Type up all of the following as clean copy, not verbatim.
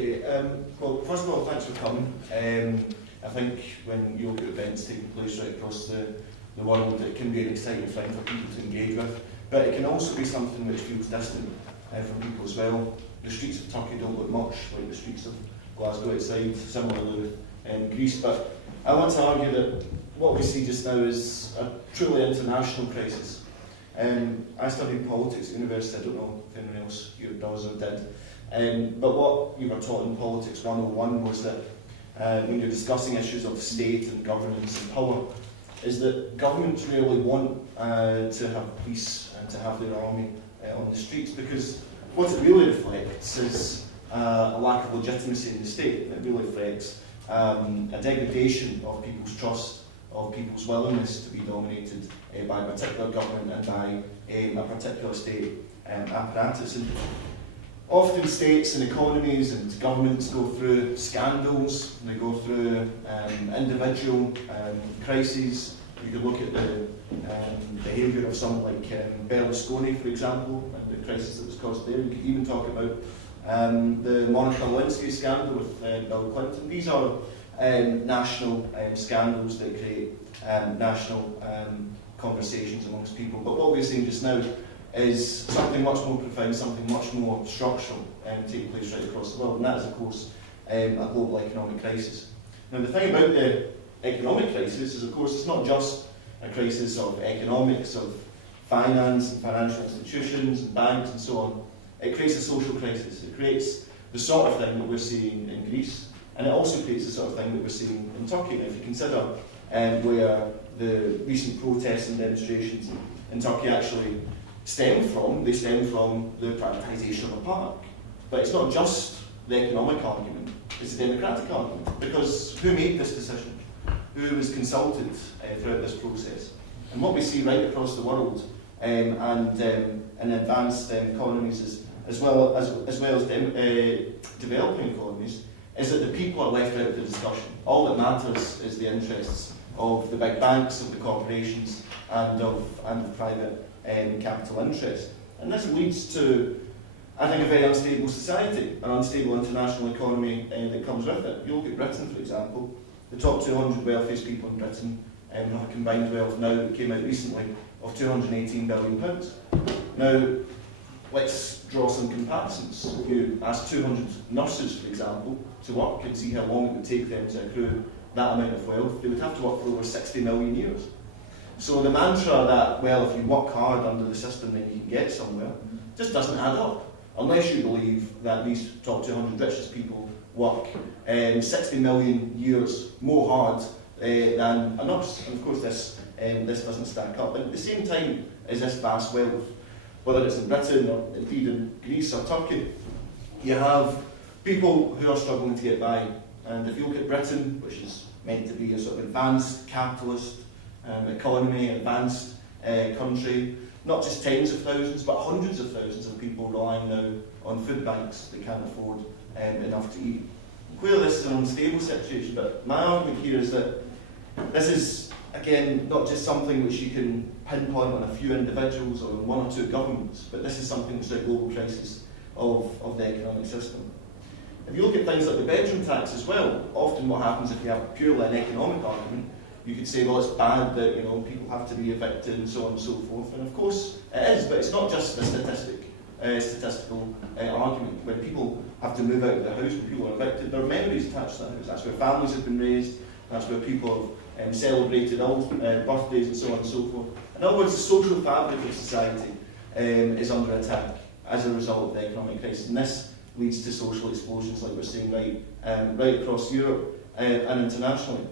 Okay, well, first of all, thanks for coming. I think when you look at events taking place right across the world, it can be an exciting thing for people to engage with, but it can also be something which feels distant from people as well. The streets of Turkey don't look much like the streets of Glasgow outside, similarly in Greece, but I want to argue that what we see just now is a truly international crisis. I studied politics at university. I don't know if anyone else here does or did, but what we were taught in Politics 101 was that when you're discussing issues of state and governance and power, is that governments really want to have police and to have their army on the streets, because what it really reflects is a lack of legitimacy in the state. It really reflects a degradation of people's trust, of people's willingness to be dominated by a particular government and by a particular state apparatus. And often states and economies and governments go through scandals, they go through individual crises. You could look at the behaviour of someone like Berlusconi, for example, and the crisis that was caused there. You could even talk about the Monica Lewinsky scandal with Bill Clinton. These are national scandals that create national conversations amongst people. But what we're seeing just now is something much more profound, something much more structural taking place right across the world, and that is, of course, a global economic crisis. Now, the thing about the economic crisis is, of course, it's not just a crisis of economics, of finance and financial institutions and banks and so on. It creates a social crisis. It creates the sort of thing that we're seeing in Greece, and it also creates the sort of thing that we're seeing in Turkey. Now, if you consider where the recent protests and demonstrations in Turkey actually stem from the privatisation of a park. But it's not just the economic argument, it's the democratic argument, because who made this decision? Who was consulted throughout this process? And what we see right across the world and in advanced economies as well as developing economies is that the people are left out of the discussion. All that matters is the interests of the big banks, of the corporations, and of private capital interest. And this leads to, I think, a very unstable society, an unstable international economy that comes with it. You look at Britain, for example. The top 200 wealthiest people in Britain have a combined wealth now, that came out recently, of £218 billion. Now, let's draw some comparisons. If you ask 200 nurses, for example, to work and see how long it would take them to accrue that amount of wealth, they would have to work for over 60 million years. So the mantra that, well, if you work hard under the system then you can get somewhere, just doesn't add up. Unless you believe that these top 200 richest people work 60 million years more hard than a nurse. And of course this doesn't stack up. And at the same time as this vast wealth, whether it's in Britain or indeed in Greece or Turkey, you have people who are struggling to get by. And if you look at Britain, which is meant to be a sort of advanced capitalist economy, advanced country, not just tens of thousands, but hundreds of thousands of people relying now on food banks that can't afford enough to eat. And clearly this is an unstable situation, but my argument here is that this is, again, not just something which you can pinpoint on a few individuals or on one or two governments, but this is something which is a global crisis of the economic system. If you look at things like the bedroom tax as well, often what happens if you have purely an economic argument, you could say, well, it's bad that people have to be evicted and so on and so forth. And of course it is, but it's not just a statistical argument. When people have to move out of their house, when people are evicted, there are memories attached to that house. That's where families have been raised, that's where people have celebrated birthdays and so on and so forth. In other words, the social fabric of society is under attack as a result of the economic crisis. And this leads to social explosions like we're seeing right across Europe and internationally.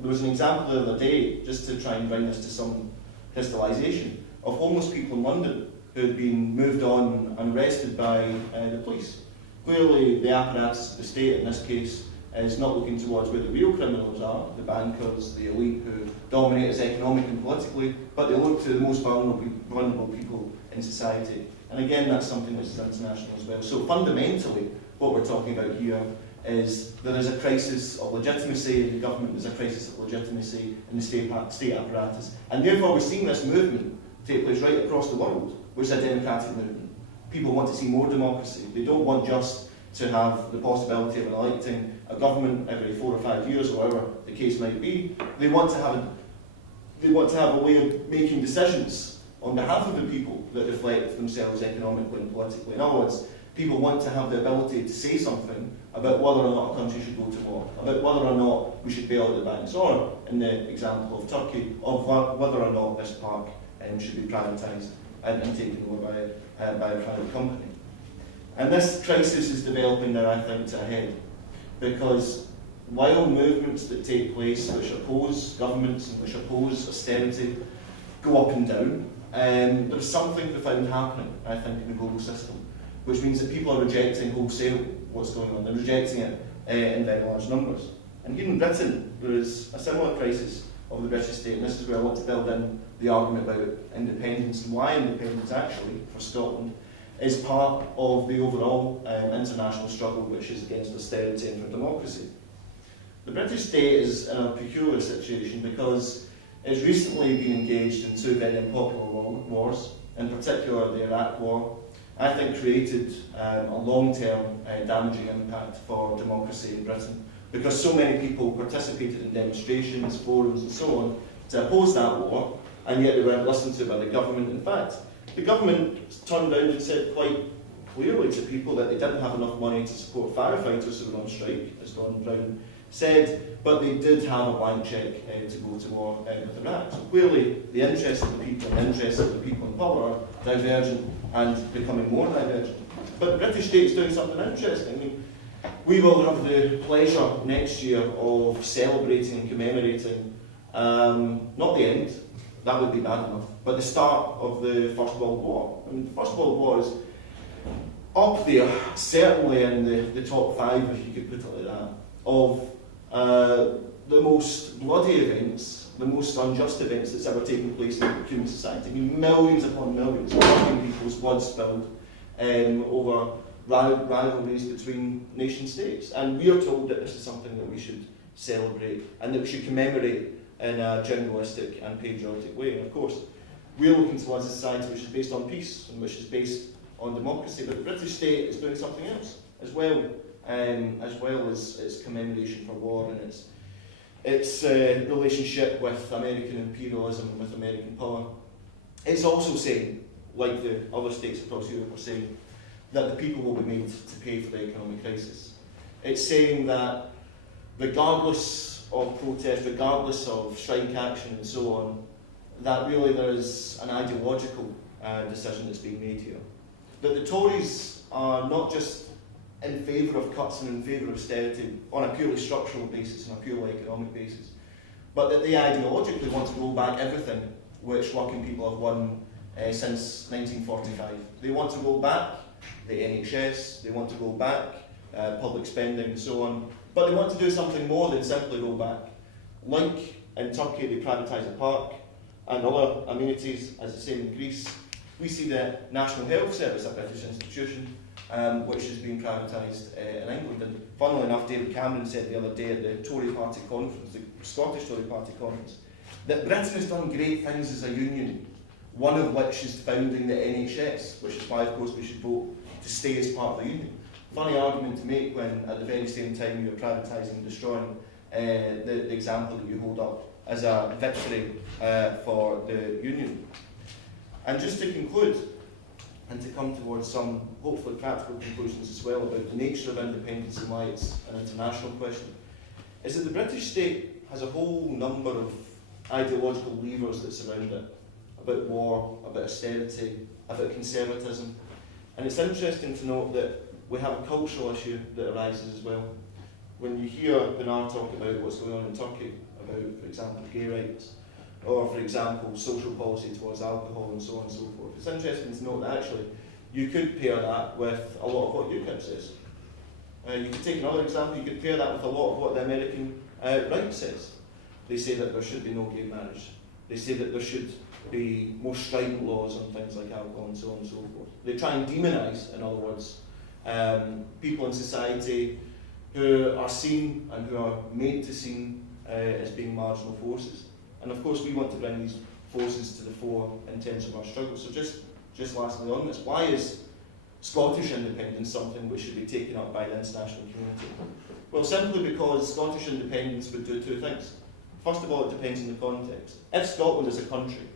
There was an example the other day, just to try and bring this to some crystallisation, of homeless people in London who had been moved on and arrested by the police. Clearly the apparatus of the state in this case is not looking towards where the real criminals are, the bankers, the elite who dominate us economically and politically, but they look to the most vulnerable people in society. And again, that's something which is international as well. So fundamentally, what we're talking about here is there is a crisis of legitimacy in the government, there's a crisis of legitimacy in the state apparatus. And therefore we're seeing this movement take place right across the world, which is a democratic movement. People want to see more democracy. They don't want just to have the possibility of electing a government every 4 or 5 years, or whatever the case might be. They want to have a way of making decisions on behalf of the people that reflect themselves economically and politically. In other words, people want to have the ability to say something about whether or not a country should go to war, about whether or not we should bail out the banks, or, in the example of Turkey, of whether or not this park should be privatised and taken over by a private company. And this crisis is developing now, I think, to a head, because while movements that take place which oppose governments and which oppose austerity go up and down, there's something profound happening, I think, in the global system, which means that people are rejecting wholesale what's going on. They're rejecting it in very large numbers. And here in Britain, there is a similar crisis of the British state, and this is where I want to build in the argument about independence and why independence actually, for Scotland, is part of the overall international struggle which is against austerity and for democracy. The British state is in a peculiar situation because it's recently been engaged in two very unpopular wars, in particular the Iraq War. I think created a long-term damaging impact for democracy in Britain, because so many people participated in demonstrations, forums and so on to oppose that war, and yet they weren't listened to by the government. In fact, the government turned around and said quite clearly to people that they didn't have enough money to support firefighters who were on strike, as Gordon Brown said, but they did have a blank cheque to go to war with Iraq. So clearly the interests of the people and the interests of the people in power are divergent and becoming more divergent. But the British state is doing something interesting. I mean, we will have the pleasure next year of celebrating and commemorating, not the end, that would be bad enough, but the start of the First World War. I mean, the First World War is up there, certainly in the top 5, if you could put it like that, of the most bloody events, the most unjust events that's ever taken place in human society. I mean, millions upon millions of working people's blood spilled over rivalries between nation states. And we are told that this is something that we should celebrate and that we should commemorate in a journalistic and patriotic way. And of course, we're looking towards a society which is based on peace and which is based on democracy. But the British state is doing something else as well as its commemoration for war and its relationship with American imperialism and with American power. It's also saying, like the other states across Europe are saying, that the people will be made to pay for the economic crisis. It's saying that regardless of protest, regardless of strike action and so on, that really there is an ideological decision that's being made here. That the Tories are not just in favour of cuts and in favour of austerity on a purely structural basis, on a purely economic basis, but that they ideologically want to roll back everything which working people have won since 1945. They want to roll back the NHS, they want to roll back public spending and so on, but they want to do something more than simply roll back. Like in Turkey, they privatise a park and other amenities, as the same in Greece. We see the National Health Service, a British institution, which is being privatised in England. And funnily enough, David Cameron said the other day at the Tory Party conference, the Scottish Tory Party conference, that Britain has done great things as a union, one of which is founding the NHS, which is why, of course, we should vote to stay as part of the union. Funny argument to make when, at the very same time, you're privatising and destroying the example that you hold up as a victory for the union. And just to conclude, and to come towards some hopefully practical conclusions as well about the nature of independence and why it's an international question, is that the British state has a whole number of ideological levers that surround it, about war, about austerity, about conservatism. And it's interesting to note that we have a cultural issue that arises as well. When you hear Pinar talk about what's going on in Turkey, about, for example, gay rights, or, for example, social policy towards alcohol and so on and so forth, it's interesting to note that actually you could pair that with a lot of what UKIP says. You could take another example, you could pair that with a lot of what the American right says. They say that there should be no gay marriage. They say that there should be more strident laws on things like alcohol and so on and so forth. They try and demonise, in other words, people in society who are seen and who are made to seem as being marginal forces. And of course we want to bring these forces to the fore in terms of our struggle. So just lastly on this, why is Scottish independence something which should be taken up by the international community? Well, simply because Scottish independence would do two things. First of all, it depends on the context. If Scotland as a country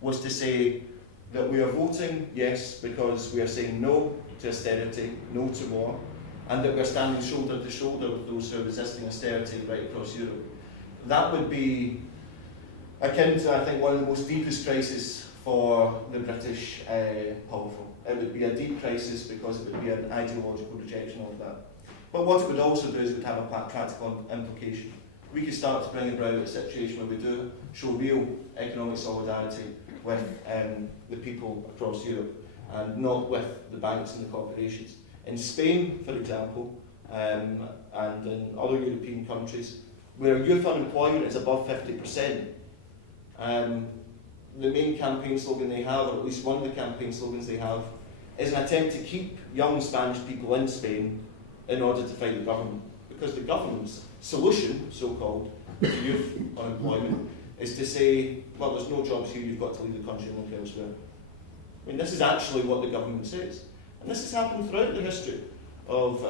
was to say that we are voting yes because we are saying no to austerity, no to war, and that we're standing shoulder to shoulder with those who are resisting austerity right across Europe, that would be akin to, I think, one of the most deepest crises for the British powerful. It would be a deep crisis because it would be an ideological rejection of that. But what it would also do is it would have a practical implication. We could start to bring about a situation where we do show real economic solidarity with the people across Europe and not with the banks and the corporations. In Spain, for example, and in other European countries, where youth unemployment is above 50%, the main campaign slogan they have, or at least one of the campaign slogans they have, is an attempt to keep young Spanish people in Spain in order to fight the government. Because the government's solution, so-called, to youth unemployment is to say, well, there's no jobs here, you've got to leave the country and look elsewhere. I mean, this is actually what the government says. And this has happened throughout the history of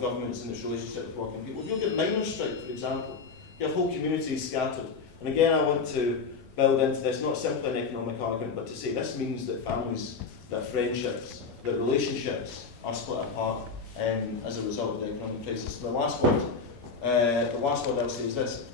governments in its relationship with working people. If you look at miners' strike, for example, you have whole communities scattered. And again, I want to build into this not simply an economic argument, but to say this means that families, that friendships, that relationships are split apart as a result of the economic crisis. The last word I'll say is this.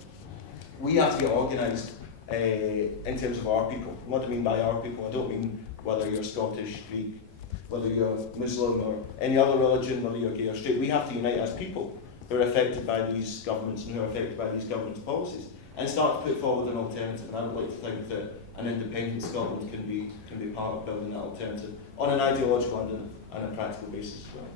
We have to get organised in terms of our people. What do I mean by our people? I don't mean whether you're Scottish, Greek, whether you're Muslim or any other religion, whether you're gay or straight. We have to unite as people who are affected by these governments and who are affected by these governments' policies and start to put forward an alternative. And I would like to think that an independent Scotland can be part of building that alternative on an ideological and a practical basis as well.